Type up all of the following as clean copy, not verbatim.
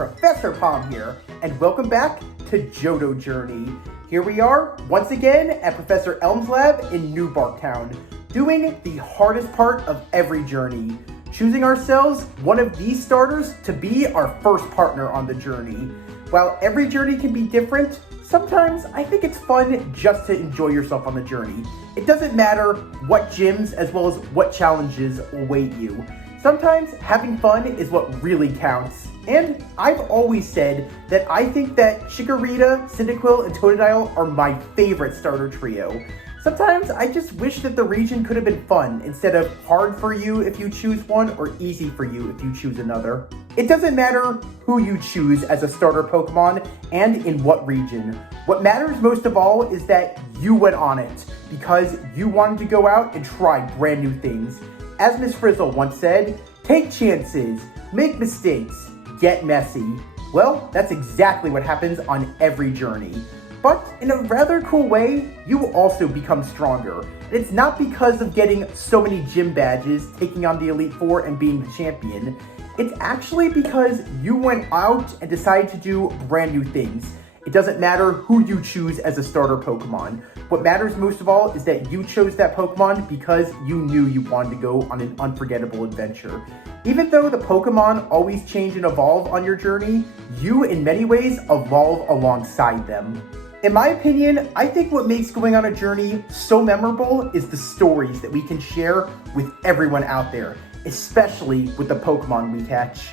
Professor Palm here, and welcome back to Johto Journey. Here we are, once again, at Professor Elm's lab in New Barktown, doing the hardest part of every journey, choosing ourselves one of these starters to be our first partner on the journey. While every journey can be different, sometimes I think it's fun just to enjoy yourself on the journey. It doesn't matter what gyms as well as what challenges await you. Sometimes having fun is what really counts. And I've always said that I think that Chikorita, Cyndaquil, and Totodile are my favorite starter trio. Sometimes I just wish that the region could have been fun instead of hard for you if you choose one or easy for you if you choose another. It doesn't matter who you choose as a starter Pokemon and in what region. What matters most of all is that you went on it because you wanted to go out and try brand new things. As Miss Frizzle once said, take chances, make mistakes, get messy. Well, that's exactly what happens on every journey. But in a rather cool way, you also become stronger. And it's not because of getting so many gym badges, taking on the Elite Four, and being the champion. It's actually because you went out and decided to do brand new things. It doesn't matter who you choose as a starter Pokemon. What matters most of all is that you chose that Pokemon because you knew you wanted to go on an unforgettable adventure. Even though the Pokemon always change and evolve on your journey, you in many ways evolve alongside them. In my opinion, I think what makes going on a journey so memorable is the stories that we can share with everyone out there, especially with the Pokemon we catch.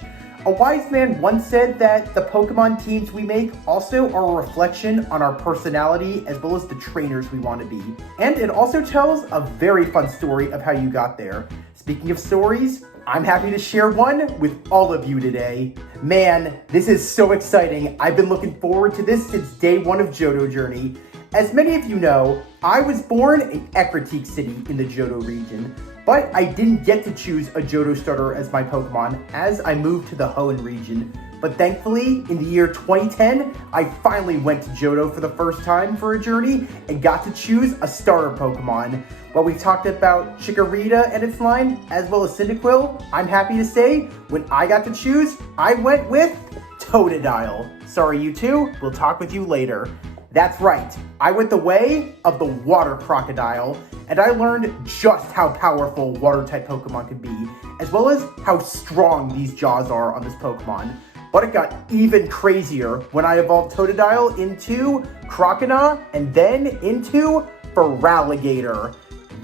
A wise man once said that the Pokemon teams we make also are a reflection on our personality as well as the trainers we want to be. And it also tells a very fun story of how you got there. Speaking of stories, I'm happy to share one with all of you today. Man, this is so exciting. I've been looking forward to this since day one of Johto Journey. As many of you know, I was born in Ecruteak City in the Johto region, but I didn't get to choose a Johto starter as my Pokemon as I moved to the Hoenn region. But thankfully, in the year 2010, I finally went to Johto for the first time for a journey and got to choose a starter Pokemon. While we talked about Chikorita and its line, as well as Cyndaquil, I'm happy to say, when I got to choose, I went with Totodile. Sorry you two, we'll talk with you later. That's right, I went the way of the water crocodile, and I learned just how powerful water-type Pokemon can be, as well as how strong these jaws are on this Pokemon. But it got even crazier when I evolved Totodile into Croconaw and then into Feraligatr.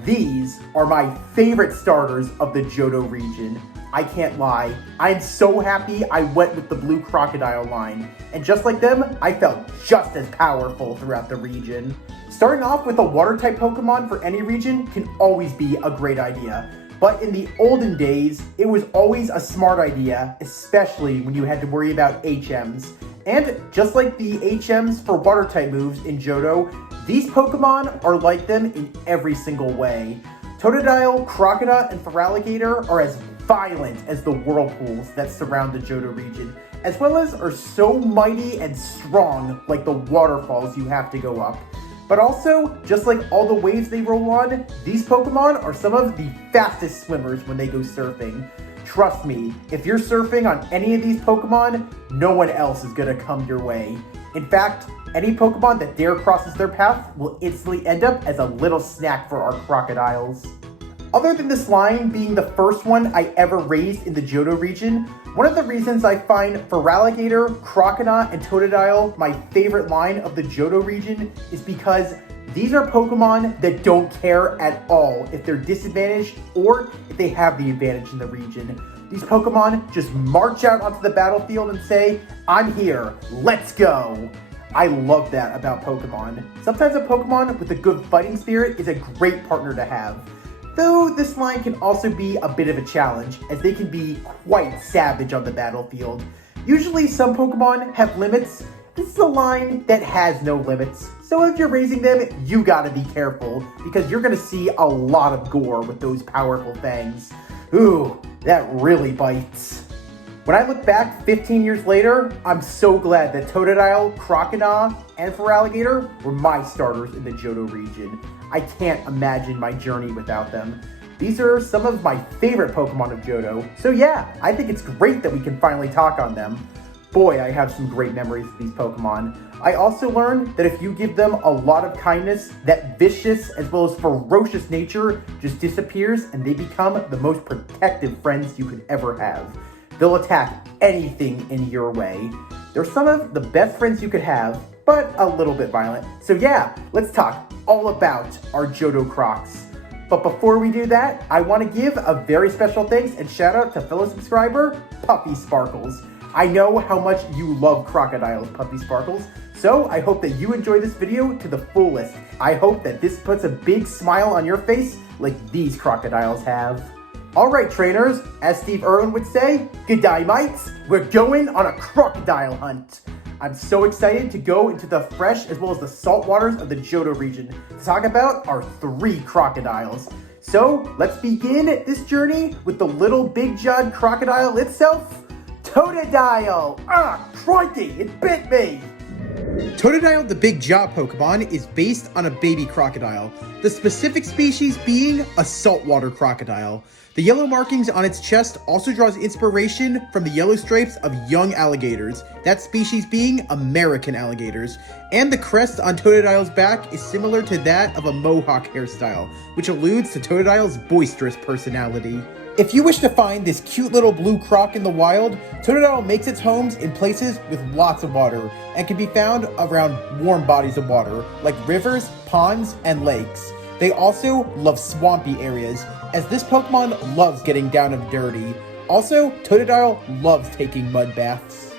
These are my favorite starters of the Johto region. I can't lie, I'm so happy I went with the blue crocodile line. And just like them, I felt just as powerful throughout the region. Starting off with a water-type Pokemon for any region can always be a great idea. But in the olden days, it was always a smart idea, especially when you had to worry about HMs. And just like the HMs for water-type moves in Johto, these Pokemon are like them in every single way. Totodile, Croconaw, and Feraligatr are as violent as the whirlpools that surround the Johto region, as well as are so mighty and strong like the waterfalls you have to go up. But also, just like all the waves they roll on, these Pokemon are some of the fastest swimmers when they go surfing. Trust me, if you're surfing on any of these Pokemon, no one else is gonna come your way. In fact, any Pokemon that dare crosses their path will instantly end up as a little snack for our crocodiles. Other than this line being the first one I ever raised in the Johto region, one of the reasons I find Feraligatr, Croconaw, and Totodile my favorite line of the Johto region is because these are Pokemon that don't care at all if they're disadvantaged or if they have the advantage in the region. These Pokemon just march out onto the battlefield and say, I'm here, let's go. I love that about Pokemon. Sometimes a Pokemon with a good fighting spirit is a great partner to have. Though this line can also be a bit of a challenge, as they can be quite savage on the battlefield. Usually some Pokemon have limits. This is a line that has no limits. So if you're raising them, you gotta be careful, because you're gonna see a lot of gore with those powerful fangs. Ooh, that really bites. When I look back 15 years later, I'm so glad that Totodile, Croconaw, and Feraligatr were my starters in the Johto region. I can't imagine my journey without them. These are some of my favorite Pokemon of Johto, so yeah, I think it's great that we can finally talk on them. Boy, I have some great memories of these Pokemon. I also learned that if you give them a lot of kindness, that vicious as well as ferocious nature just disappears and they become the most protective friends you could ever have. They'll attack anything in your way. They're some of the best friends you could have, but a little bit violent. So yeah, let's talk all about our Johto Crocs. But before we do that, I want to give a very special thanks and shout out to fellow subscriber, Puppy Sparkles. I know how much you love crocodiles, Puppy Sparkles, so I hope that you enjoy this video to the fullest. I hope that this puts a big smile on your face like these crocodiles have. Alright trainers, as Steve Irwin would say, g'day mates, we're going on a crocodile hunt. I'm so excited to go into the fresh as well as the salt waters of the Johto region to talk about our 3 crocodiles. So let's begin this journey with the little big-jawed crocodile itself, Totodile! Crikey, it bit me! Totodile, the big jaw Pokemon, is based on a baby crocodile, the specific species being a saltwater crocodile. The yellow markings on its chest also draws inspiration from the yellow stripes of young alligators, that species being American alligators. And the crest on Totodile's back is similar to that of a mohawk hairstyle, which alludes to Totodile's boisterous personality. If you wish to find this cute little blue croc in the wild, Totodile makes its homes in places with lots of water and can be found around warm bodies of water like rivers, ponds, and lakes. They also love swampy areas, as this Pokemon loves getting down and dirty. Also, Totodile loves taking mud baths.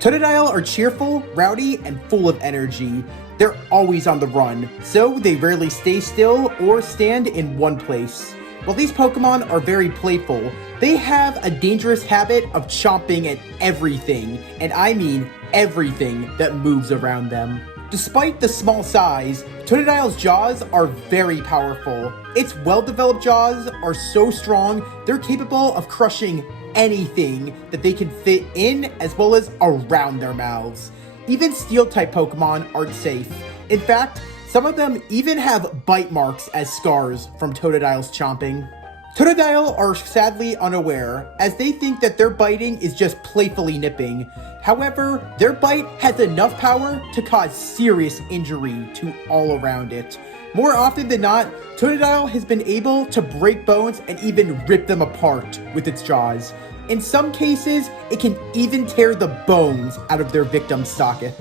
Totodile are cheerful, rowdy, and full of energy. They're always on the run, so they rarely stay still or stand in one place. While these Pokemon are very playful, they have a dangerous habit of chomping at everything, and I mean everything that moves around them. Despite the small size, Totodile's jaws are very powerful. Its well-developed jaws are so strong, they're capable of crushing anything that they can fit in as well as around their mouths. Even Steel-type Pokemon aren't safe. In fact, some of them even have bite marks as scars from Totodile's chomping. Totodile are sadly unaware, as they think that their biting is just playfully nipping. However, their bite has enough power to cause serious injury to all around it. More often than not, Totodile has been able to break bones and even rip them apart with its jaws. In some cases, it can even tear the bones out of their victim's socket.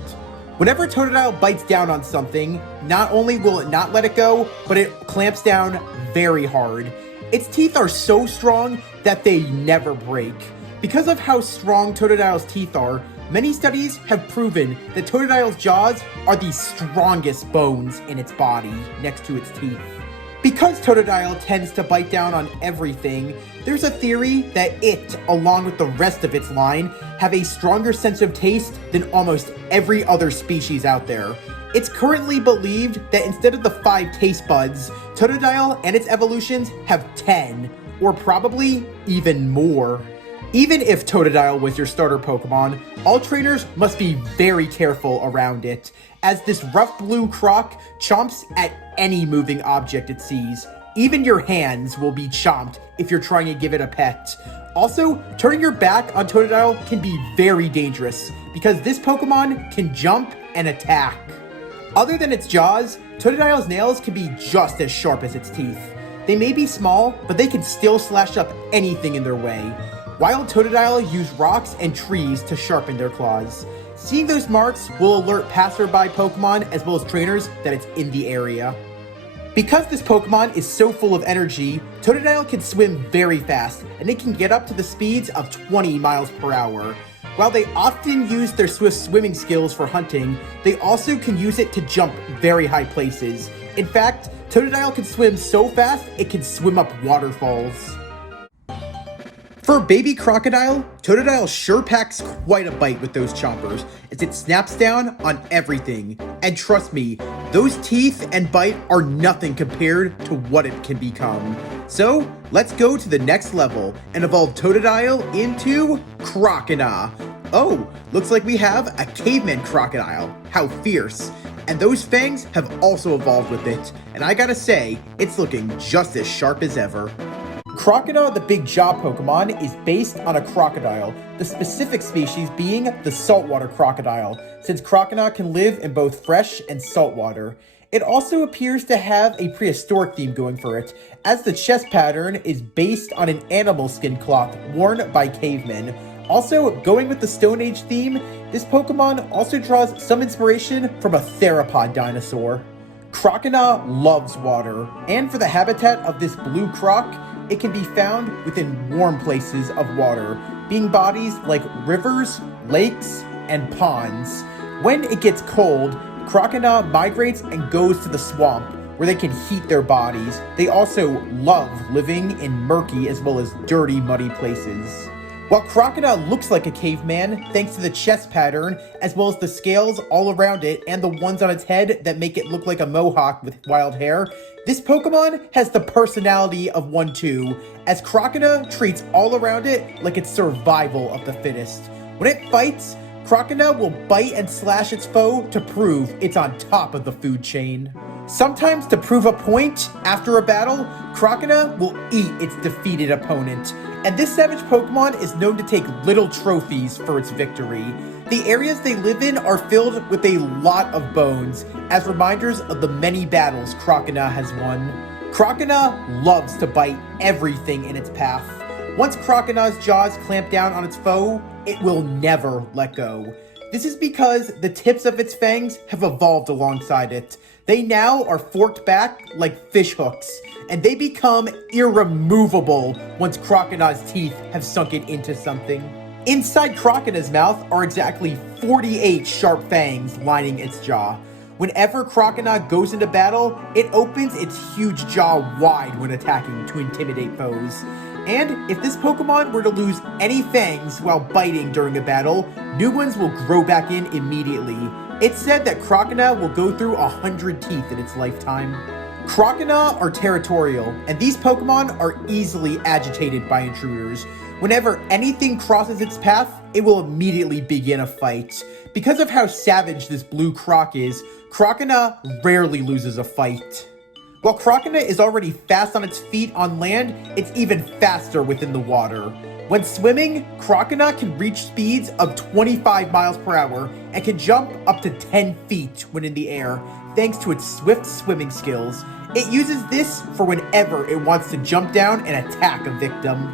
Whenever Totodile bites down on something, not only will it not let it go, but it clamps down very hard. Its teeth are so strong that they never break. Because of how strong Totodile's teeth are, many studies have proven that Totodile's jaws are the strongest bones in its body next to its teeth. Because Totodile tends to bite down on everything, there's a theory that it, along with the rest of its line, have a stronger sense of taste than almost every other species out there. It's currently believed that instead of the 5 taste buds, Totodile and its evolutions have 10, or probably even more. Even if Totodile was your starter Pokemon, all trainers must be very careful around it, as this rough blue croc chomps at any moving object it sees. Even your hands will be chomped if you're trying to give it a pet. Also, turning your back on Totodile can be very dangerous, because this Pokemon can jump and attack. Other than its jaws, Totodile's nails can be just as sharp as its teeth. They may be small, but they can still slash up anything in their way. Wild Totodile use rocks and trees to sharpen their claws. Seeing those marks will alert passerby Pokemon as well as trainers that it's in the area. Because this Pokemon is so full of energy, Totodile can swim very fast, and it can get up to the speeds of 20 miles per hour. While they often use their swift swimming skills for hunting, they also can use it to jump very high places. In fact, Totodile can swim so fast, it can swim up waterfalls. For a baby crocodile, Totodile sure packs quite a bite with those chompers, as it snaps down on everything. And trust me, those teeth and bite are nothing compared to what it can become. So, let's go to the next level and evolve Totodile into Croconaw. Oh, looks like we have a caveman crocodile. How fierce. And those fangs have also evolved with it, and I gotta say, it's looking just as sharp as ever. Croconaw, the big jaw Pokemon, is based on a crocodile, the specific species being the saltwater crocodile, since Croconaw can live in both fresh and saltwater. It also appears to have a prehistoric theme going for it, as the chest pattern is based on an animal skin cloth worn by cavemen. Also, going with the Stone Age theme, this Pokemon also draws some inspiration from a theropod dinosaur. Croconaw loves water, and for the habitat of this blue croc, it can be found within warm places of water, being bodies like rivers, lakes, and ponds. When it gets cold, Croconaw migrates and goes to the swamp, where they can heat their bodies. They also love living in murky as well as dirty, muddy places. While Croconaw looks like a caveman, thanks to the chest pattern, as well as the scales all around it and the ones on its head that make it look like a mohawk with wild hair, this Pokemon has the personality of one too, as Croconaw treats all around it like it's survival of the fittest. When it fights, Croconaw will bite and slash its foe to prove it's on top of the food chain. Sometimes to prove a point after a battle, Croconaw will eat its defeated opponent. And this savage Pokemon is known to take little trophies for its victory. The areas they live in are filled with a lot of bones, as reminders of the many battles Croconaw has won. Croconaw loves to bite everything in its path. Once Croconaw's jaws clamp down on its foe, it will never let go. This is because the tips of its fangs have evolved alongside it. They now are forked back like fish hooks, and they become irremovable once Croconaw's teeth have sunken into something. Inside Croconaw's mouth are exactly 48 sharp fangs lining its jaw. Whenever Croconaw goes into battle, it opens its huge jaw wide when attacking to intimidate foes. And if this Pokemon were to lose any fangs while biting during a battle, new ones will grow back in immediately. It's said that Croconaw will go through 100 teeth in its lifetime. Croconaw are territorial, and these Pokemon are easily agitated by intruders. Whenever anything crosses its path, it will immediately begin a fight. Because of how savage this blue croc is, Croconaw rarely loses a fight. While Croconaw is already fast on its feet on land, it's even faster within the water. When swimming, Croconaw can reach speeds of 25 miles per hour and can jump up to 10 feet when in the air, thanks to its swift swimming skills. It uses this for whenever it wants to jump down and attack a victim.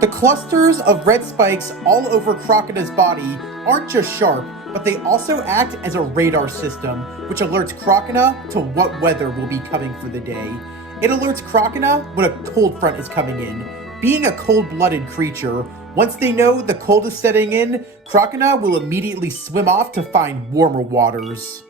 The clusters of red spikes all over Croconaw's body aren't just sharp, but they also act as a radar system, which alerts Croconaw to what weather will be coming for the day. It alerts Croconaw when a cold front is coming in. Being a cold-blooded creature, once they know the cold is setting in, Croconaw will immediately swim off to find warmer waters.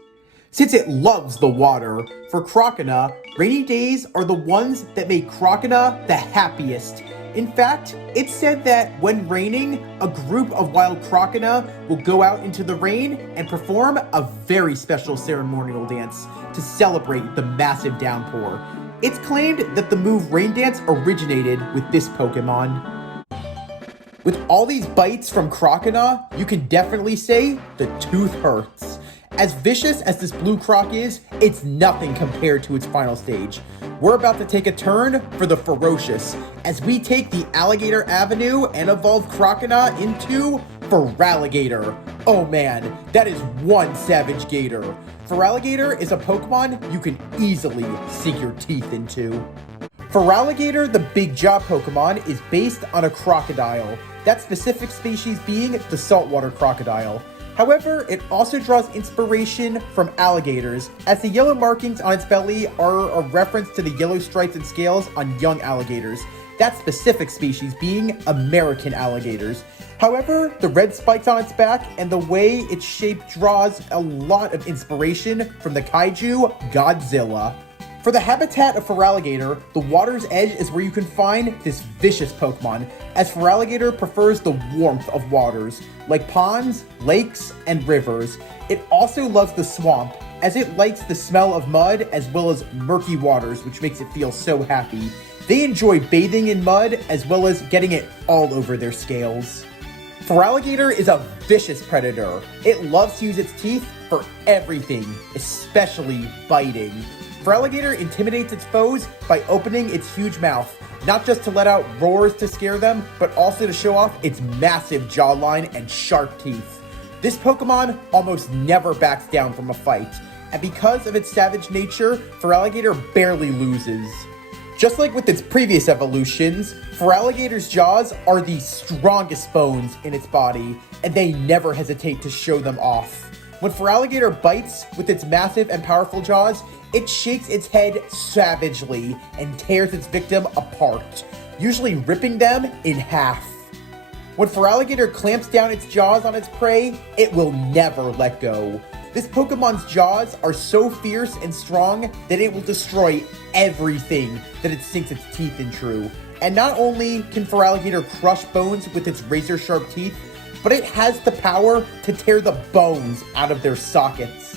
Since it loves the water, for Croconaw, rainy days are the ones that make Croconaw the happiest. In fact, it's said that when raining, a group of wild Croconaw will go out into the rain and perform a very special ceremonial dance to celebrate the massive downpour. It's claimed that the move Rain Dance originated with this Pokemon. With all these bites from Croconaw, you can definitely say the tooth hurts. As vicious as this blue croc is, it's nothing compared to its final stage. We're about to take a turn for the ferocious, as we take the Alligator Avenue and evolve Croconaw into Feraligatr. Oh man, that is one savage gator. Feraligatr is a Pokemon you can easily sink your teeth into. Feraligatr, the big jaw Pokemon, is based on a crocodile, that specific species being the saltwater crocodile. However, it also draws inspiration from alligators, as the yellow markings on its belly are a reference to the yellow stripes and scales on young alligators, that specific species being American alligators. However, the red spikes on its back and the way it's shaped draws a lot of inspiration from the kaiju Godzilla. For the habitat of Feraligatr, the water's edge is where you can find this vicious Pokemon, as Feraligatr prefers the warmth of waters, like ponds, lakes, and rivers. It also loves the swamp, as it likes the smell of mud as well as murky waters, which makes it feel so happy. They enjoy bathing in mud as well as getting it all over their scales. Feraligatr is a vicious predator. It loves to use its teeth for everything, especially biting. Feraligatr intimidates its foes by opening its huge mouth, not just to let out roars to scare them, but also to show off its massive jawline and sharp teeth. This Pokemon almost never backs down from a fight, and because of its savage nature, Feraligatr barely loses. Just like with its previous evolutions, Feraligatr's jaws are the strongest bones in its body, and they never hesitate to show them off. When Feraligatr bites with its massive and powerful jaws, it shakes its head savagely and tears its victim apart, usually ripping them in half. When Feraligatr clamps down its jaws on its prey, it will never let go. This Pokemon's jaws are so fierce and strong that it will destroy everything that it sinks its teeth into. And not only can Feraligatr crush bones with its razor-sharp teeth, but it has the power to tear the bones out of their sockets.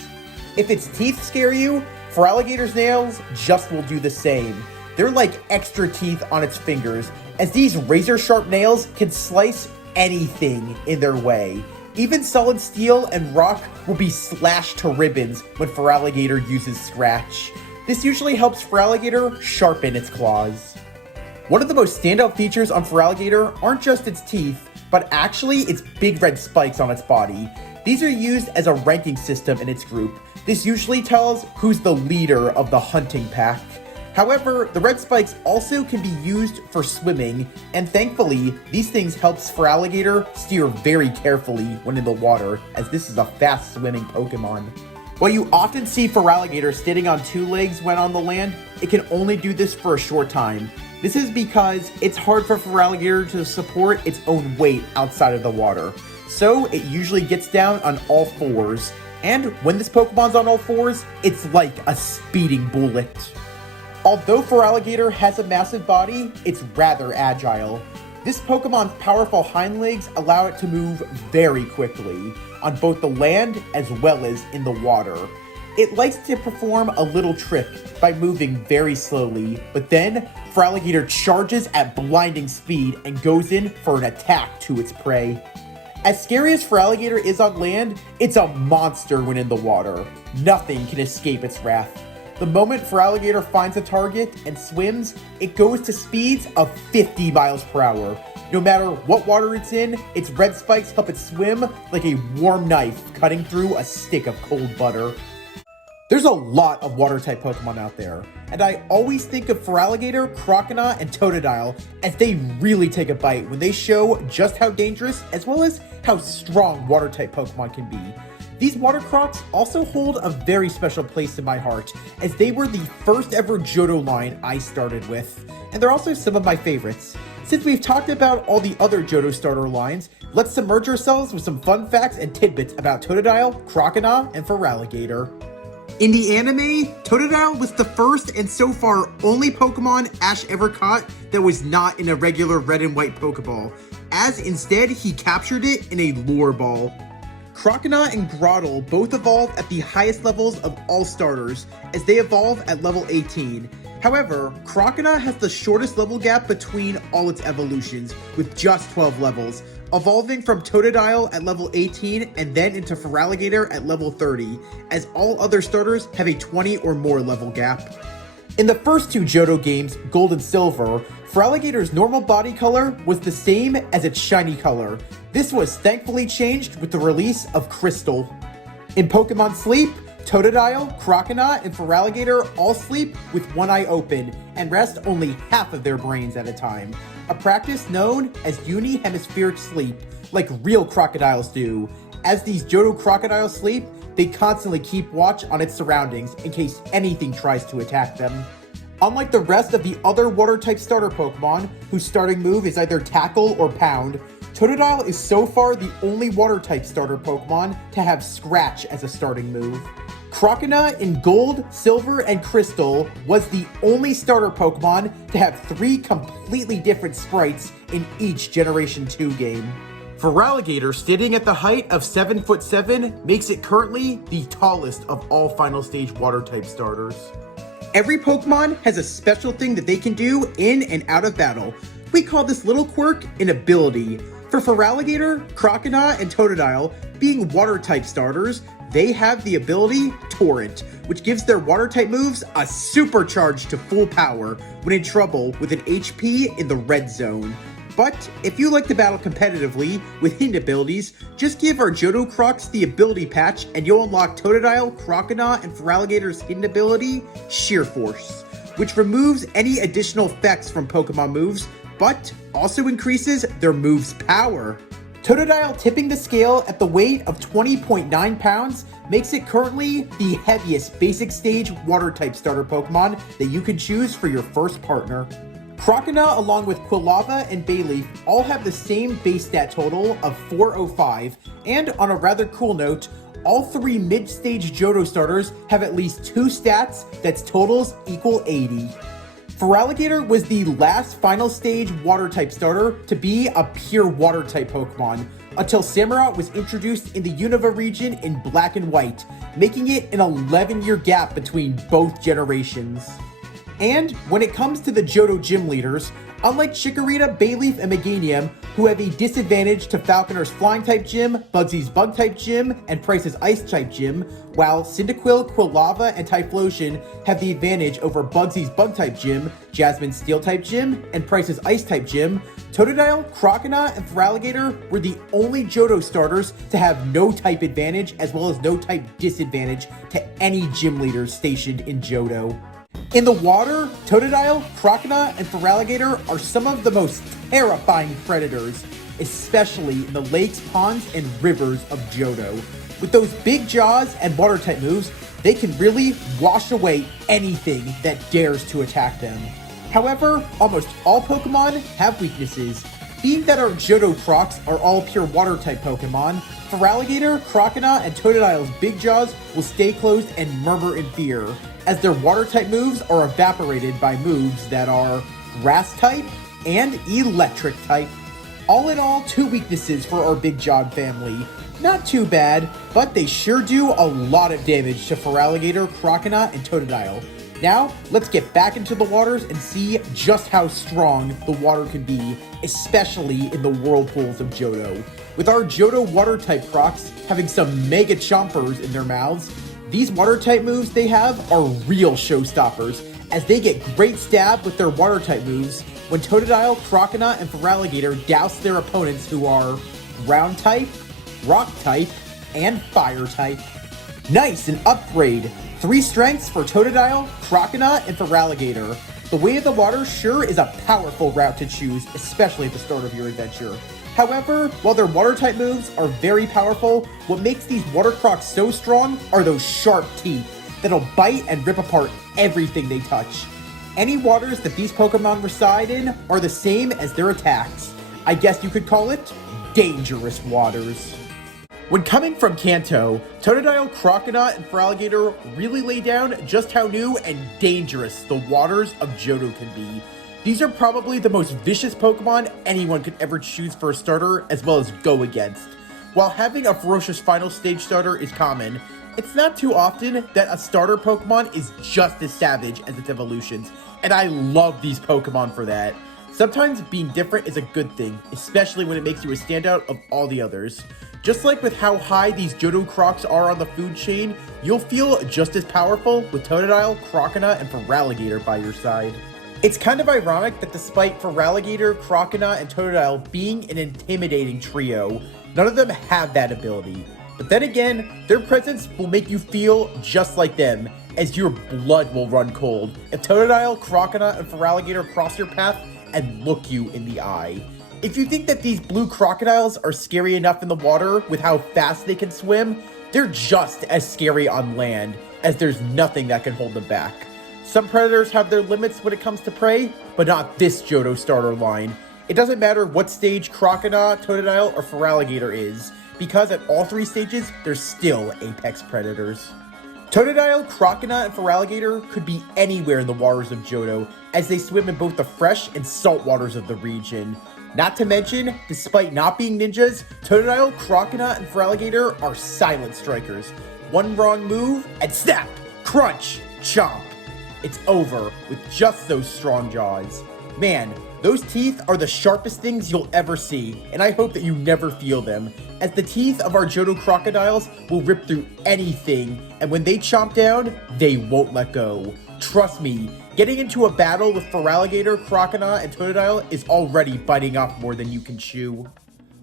If its teeth scare you, Feraligatr's nails just will do the same. They're like extra teeth on its fingers, as these razor-sharp nails can slice anything in their way. Even solid steel and rock will be slashed to ribbons when Feraligatr uses Scratch. This usually helps Feraligatr sharpen its claws. One of the most standout features on Feraligatr aren't just its teeth, but actually its big red spikes on its body. These are used as a ranking system in its group. This usually tells who's the leader of the hunting pack. However, the red spikes also can be used for swimming, and thankfully, these things helps Feraligatr steer very carefully when in the water, as this is a fast-swimming Pokemon. While you often see Feraligatr standing on two legs when on the land, it can only do this for a short time. This is because it's hard for Feraligatr to support its own weight outside of the water, so it usually gets down on all fours, and when this Pokemon's on all fours, it's like a speeding bullet. Although Feraligatr has a massive body, it's rather agile. This Pokemon's powerful hind legs allow it to move very quickly, on both the land as well as in the water. It likes to perform a little trick by moving very slowly, but then Feraligatr charges at blinding speed and goes in for an attack to its prey. As scary as Feraligatr is on land, it's a monster when in the water. Nothing can escape its wrath. The moment Feraligatr finds a target and swims, it goes to speeds of 50 miles per hour. No matter what water it's in, its red spikes help it swim like a warm knife cutting through a stick of cold butter. There's a lot of water-type Pokemon out there, and I always think of Feraligatr, Croconaw, and Totodile as they really take a bite when they show just how dangerous as well as how strong water-type Pokemon can be. These water crocs also hold a very special place in my heart, as they were the first ever Johto line I started with, and they're also some of my favorites. Since we've talked about all the other Johto starter lines, let's submerge ourselves with some fun facts and tidbits about Totodile, Croconaw, and Feraligatr. In the anime, Totodile was the first and so far only Pokemon Ash ever caught that was not in a regular red and white Pokeball, as instead he captured it in a lure ball. Croconaw and Grotle both evolve at the highest levels of all starters, as they evolve at level 18. However, Croconaw has the shortest level gap between all its evolutions, with just 12 levels, evolving from Totodile at level 18 and then into Feraligatr at level 30, as all other starters have a 20 or more level gap. In the first two Johto games, Gold and Silver, Feraligatr's normal body color was the same as its shiny color. This was thankfully changed with the release of Crystal. In Pokemon Sleep, Totodile, Croconaw, and Feraligatr all sleep with one eye open and rest only half of their brains at a time, a practice known as uni-hemispheric sleep, like real crocodiles do. As these Johto crocodiles sleep, they constantly keep watch on its surroundings in case anything tries to attack them. Unlike the rest of the other water-type starter Pokemon, whose starting move is either Tackle or Pound, Totodile is so far the only water-type starter Pokemon to have Scratch as a starting move. Croconaw in Gold, Silver, and Crystal was the only starter Pokemon to have 3 completely different sprites in each Generation 2 game. Feraligatr, standing at the height of 7'7", makes it currently the tallest of all final stage water-type starters. Every Pokemon has a special thing that they can do in and out of battle. We call this little quirk an ability. For Feraligatr, Croconaw, and Totodile, being water-type starters, they have the ability Torrent, which gives their water-type moves a supercharge to full power when in trouble with an HP in the red zone. But if you like to battle competitively with hidden abilities, just give our Johto Crocs the ability patch and you'll unlock Totodile, Croconaw, and Feraligatr's hidden ability, Sheer Force, which removes any additional effects from Pokemon moves, but also increases their move's power. Totodile tipping the scale at the weight of 20.9 pounds makes it currently the heaviest basic stage water-type starter Pokemon that you can choose for your first partner. Croconaw, along with Quilava and Bayleaf, all have the same base stat total of 405, and on a rather cool note, all three mid-stage Johto starters have at least 2 stats that's totals equal 80. Feraligatr was the last final stage water-type starter to be a pure water-type Pokemon, until Samurott was introduced in the Unova region in Black and White, making it an 11-year gap between both generations. And when it comes to the Johto gym leaders, unlike Chikorita, Bayleaf, and Meganium, who have a disadvantage to Falconer's Flying-type gym, Bugsy's Bug-type gym, and Price's Ice-type gym, while Cyndaquil, Quilava, and Typhlosion have the advantage over Bugsy's Bug-type gym, Jasmine's Steel-type gym, and Price's Ice-type gym, Totodile, Croconaw, and Feraligatr were the only Johto starters to have no type advantage as well as no type disadvantage to any gym leaders stationed in Johto. In the water, Totodile, Croconaw, and Feraligatr are some of the most terrifying predators, especially in the lakes, ponds, and rivers of Johto. With those big jaws and water-type moves, they can really wash away anything that dares to attack them. However, almost all Pokemon have weaknesses. Being that our Johto Crocs are all pure water-type Pokemon, Feraligatr, Croconaw, and Totodile's big jaws will stay closed and murmur in fear, as their water-type moves are evaporated by moves that are Grass-type and Electric-type. All in all, 2 weaknesses for our big jawed family. Not too bad, but they sure do a lot of damage to Feraligatr, Croconaw, and Totodile. Now, let's get back into the waters and see just how strong the water can be, especially in the whirlpools of Johto. With our Johto water-type Crocs having some mega chompers in their mouths, these water-type moves they have are real showstoppers, as they get great stab with their water-type moves when Totodile, Croconaw, and Feraligatr douse their opponents who are Ground-type, Rock-type, and Fire-type. Nice, an upgrade! 3 strengths for Totodile, Croconaw, and Feraligatr. The Way of the Water sure is a powerful route to choose, especially at the start of your adventure. However, while their water-type moves are very powerful, what makes these water crocs so strong are those sharp teeth that'll bite and rip apart everything they touch. Any waters that these Pokemon reside in are the same as their attacks. I guess you could call it dangerous waters. When coming from Kanto, Totodile, Croconaw, and Feraligatr really lay down just how new and dangerous the waters of Johto can be. These are probably the most vicious Pokemon anyone could ever choose for a starter as well as go against. While having a ferocious final stage starter is common, it's not too often that a starter Pokemon is just as savage as its evolutions, and I love these Pokemon for that. Sometimes being different is a good thing, especially when it makes you a standout of all the others. Just like with how high these Johto Crocs are on the food chain, you'll feel just as powerful with Totodile, Croconaw, and Feraligatr by your side. It's kind of ironic that despite Feraligatr, Croconaw, and Totodile being an intimidating trio, none of them have that ability. But then again, their presence will make you feel just like them, as your blood will run cold if Totodile, Croconaw, and Feraligatr cross your path and look you in the eye. If you think that these blue crocodiles are scary enough in the water with how fast they can swim, they're just as scary on land, as there's nothing that can hold them back. Some predators have their limits when it comes to prey, but not this Johto starter line. It doesn't matter what stage Croconaw, Totodile, or Feraligatr is, because at all 3 stages, they're still apex predators. Totodile, Croconaw, and Feraligatr could be anywhere in the waters of Johto, as they swim in both the fresh and salt waters of the region. Not to mention, despite not being ninjas, Totodile, Croconaw, and Feraligatr are silent strikers. One wrong move, and snap, crunch, chomp. It's over with just those strong jaws. Man, Those teeth are the sharpest things you'll ever see, and I hope that you never feel them, as the teeth of our Johto crocodiles will rip through anything, and when they chomp down, they won't let go. Trust me, getting into a battle with Feraligatr, Croconaw, and Totodile is already biting off more than you can chew.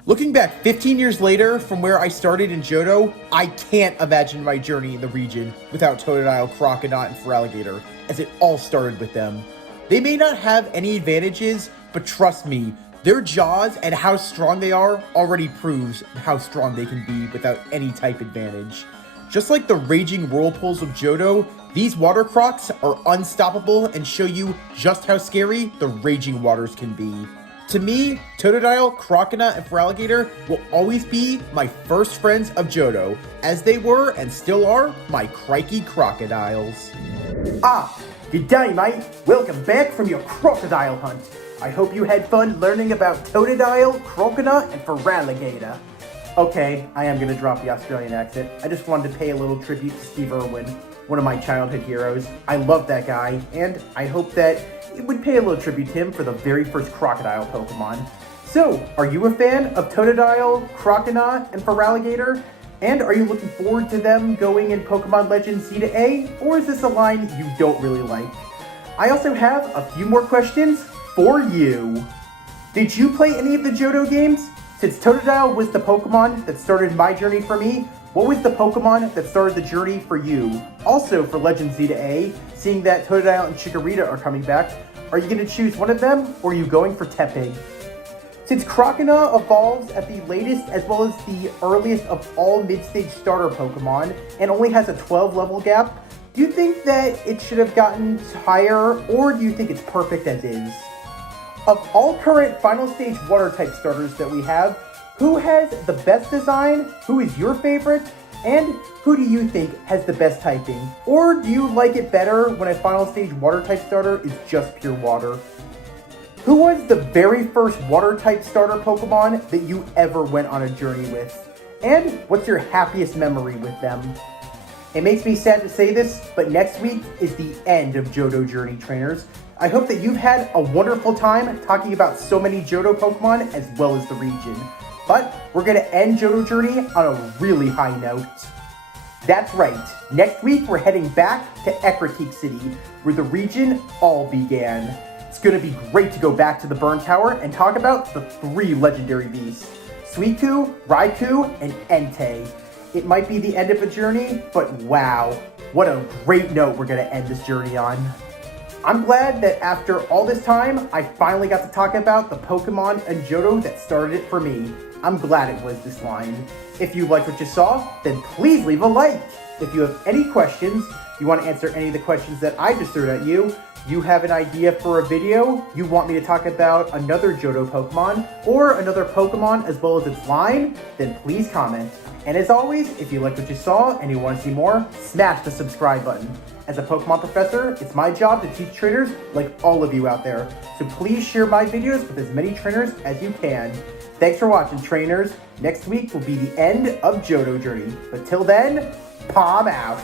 Looking back 15 years later from where I started in Johto, I can't imagine my journey in the region without Totodile, Croconaw, and Feraligatr, as it all started with them. They may not have any advantages, but trust me, their jaws and how strong they are already proves how strong they can be without any type advantage. Just like the raging whirlpools of Johto, these water crocs are unstoppable and show you just how scary the raging waters can be. To me, Totodile, Croconaw, and Feraligatr will always be my first friends of Johto, as they were and still are my CRIKEY crocodiles. Ah, good day, mate. Welcome back from your crocodile hunt. I hope you had fun learning about Totodile, Croconaw, and Feraligatr. Okay, I am going to drop the Australian accent. I just wanted to pay a little tribute to Steve Irwin, one of my childhood heroes. I love that guy, and I hope that it would pay a little tribute to him for the very first crocodile Pokemon. So, are you a fan of Totodile, Croconaw, and Feraligatr? And are you looking forward to them going in Pokemon Legends Z to A, or is this a line you don't really like? I also have a few more questions for you. Did you play any of the Johto games? Since Totodile was the Pokemon that started my journey for me, what was the Pokemon that started the journey for you? Also, for Legends Z to A, seeing that Totodile and Chikorita are coming back, are you going to choose one of them, or are you going for Tepig? Since Croconaw evolves at the latest as well as the earliest of all mid-stage starter Pokemon, and only has a 12 level gap, do you think that it should have gotten higher, or do you think it's perfect as is? Of all current final stage water type starters that we have, who has the best design, who is your favorite, and who do you think has the best typing? Or do you like it better when a final stage water type starter is just pure water? Who was the very first water type starter Pokemon that you ever went on a journey with? And what's your happiest memory with them? It makes me sad to say this, but next week is the end of Johto Journey, trainers. I hope that you've had a wonderful time talking about so many Johto Pokemon as well as the region. But we're going to end Johto Journey on a really high note. That's right, next week we're heading back to Ecruteak City, where the region all began. It's going to be great to go back to the Burn Tower and talk about the 3 legendary beasts, Suicune, Raikou, and Entei. It might be the end of a journey, but wow, what a great note we're going to end this journey on. I'm glad that after all this time, I finally got to talk about the Pokemon and Johto that started it for me. I'm glad it was this line. If you liked what you saw, then please leave a like. If you have any questions, you want to answer any of the questions that I just threw at you, you have an idea for a video, you want me to talk about another Johto Pokemon, or another Pokemon as well as its line, then please comment. And as always, if you liked what you saw and you want to see more, smash the subscribe button. As a Pokemon professor, it's my job to teach trainers like all of you out there. So please share my videos with as many trainers as you can. Thanks for watching, trainers. Next week will be the end of Johto Journey. But till then, Palm out.